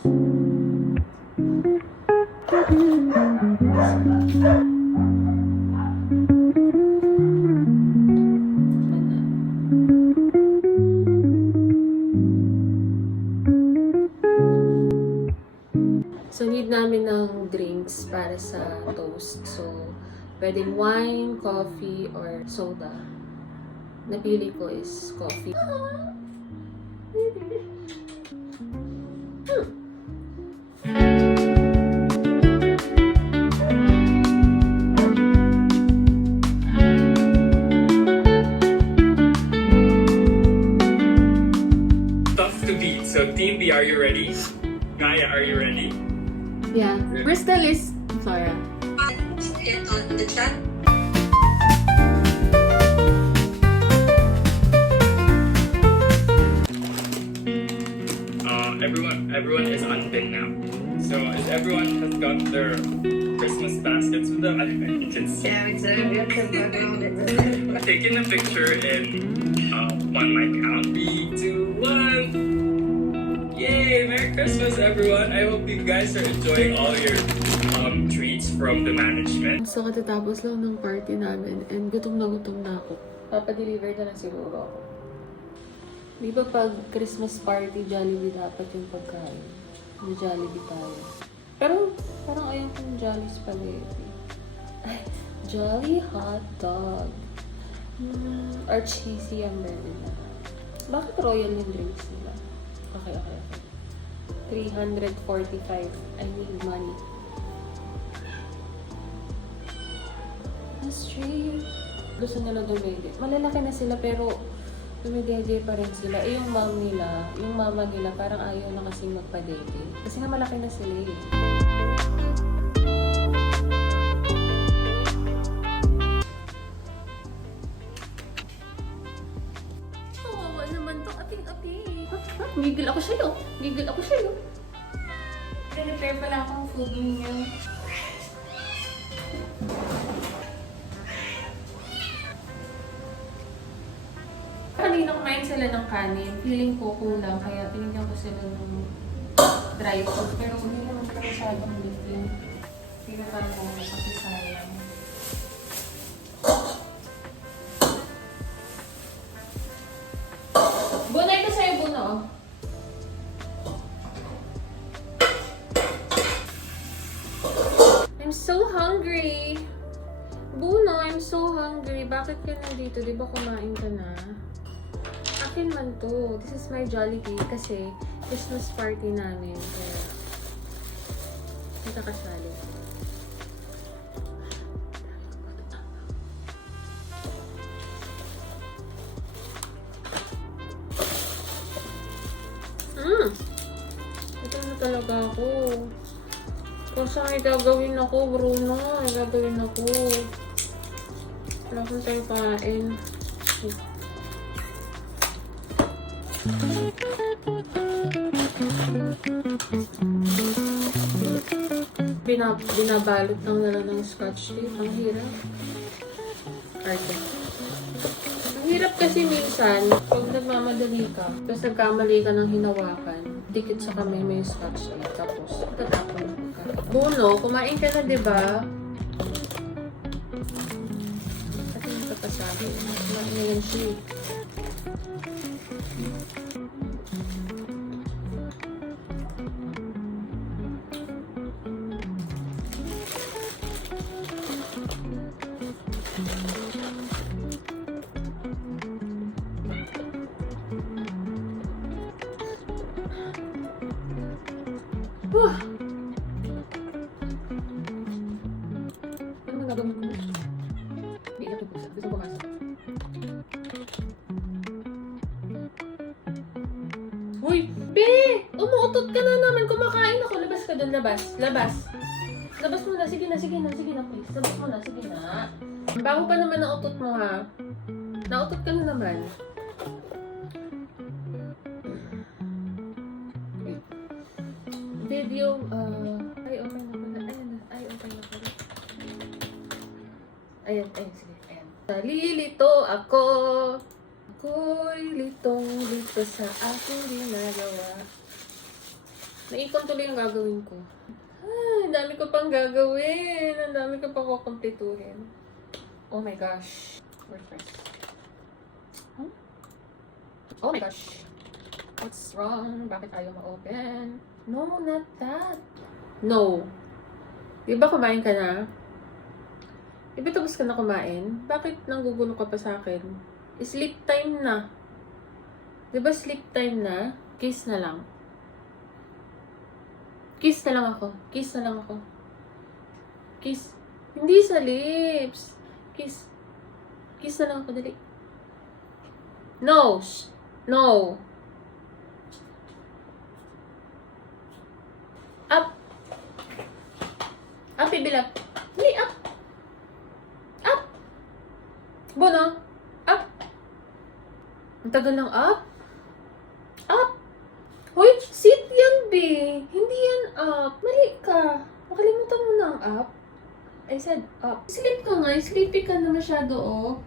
So, need namin ng drinks para sa toast. So, pwedeng wine, coffee, or soda. Napili ko is coffee. Tough to beat. So, Team B, are you ready? Gaia, are you ready? Yeah. Bristol is Flora. Hit on the chat. Everyone is unpinned now. So, as everyone has got their Christmas baskets with them, I think you can see. Yeah, exactly. Taking a picture in on my count. 3, 2, 1. Yay! Merry Christmas, everyone! I hope you guys are enjoying all your treats from the management. So, katatapos lang ng party namin and gutom na ako. Papadeliver na lang siguro ako. Di ba pag Christmas party, Jollibee dapat yung pagkain? May Jollibee tayo. Pero, parang ayaw kong Jolly Spaghetti. Ay, Jolly Hot Dog. Or cheesy ang burger na. Bakit royal yung drinks nila? Okay. 345. I need money. Australia. Gusto nila dumede. Malalaki na sila pero dumidede pa rin sila. Eh, yung mama nila, parang ayaw na kasing magpadede. Kasi nga malaki na sila eh. Kawawa naman to, ating-ating. Gigil ako sa'yo. Prepare pala akong food ninyo. Kanina kumain sila ng kanin. Feeling ko kulang, kaya pinigyan ko sila ng dry food. Pero hindi naman pa masyadong lifting. Pinatan ko kasi sayang. Bunay ko sa'yo, Buno. I'm so hungry. Buno, I'm so hungry. Bakit ka nandito? Di ba kumain ka na? Akin man to. This is my Jollibee kasi Christmas party namin. Kaya, kita kasali. Ito na talaga ako. Kasi may gagawin ako, Bruno. May gagawin ako. Wala akong tayo kain. Binabalot lang nila ng scotch tape. Ang hirap. Arte. Ang hirap kasi minsan, pag nagmamadali ka, tapos nagkamali ka ng hinawakan, dikit sa kamay may scotch tape. Tapos, tatapon ka. Buno, kumain ka na, diba? At yung kapasabi. Kumain na yan siya. Ano gagawin ko? Hindi na ito pusa. Gusto ko pumasok. Uy! Be! Umuutot ka na naman. Kumakain ako. Labas ka doon. Labas. Labas mo na. Sige na. Please. Labas mo na. Sige na. Bago pa naman ang utot mo, ha? Nautot ka na naman. Video, ay, okay na pala. Okay na pala. Ayan, sige, ayan. Nalilito ako. Ako'y litong-lito sa aking ginagawa. Naipon tuloy yung gagawin ko. Ay, ang dami ko pang gagawin. Ang dami ko pang kukumpletuhin. Oh my gosh. Where's first? Huh? Oh my gosh. What's wrong? Bakit ayaw ma-open? No, not that. No. Di ba kumain ka na? Di ba tapos ka na kumain? Bakit nanggugulo ka pa sa akin? Sleep time na. Di ba sleep time na? Kiss na lang. Kiss na lang ako. Kiss na lang ako. Kiss. Hindi sa lips. Kiss. Kiss na lang ako. Dali. No. Shh. No. Up. Up, ibilap. Hindi, up. Up. Bono. Up. Ang tagal ng up. Up. Hoy, sit yan, be. Hindi yan up. Mali ka. Nakalimutan mo na ang up. I said up. Sleep ka nga. Sleepy ka na masyado, oh.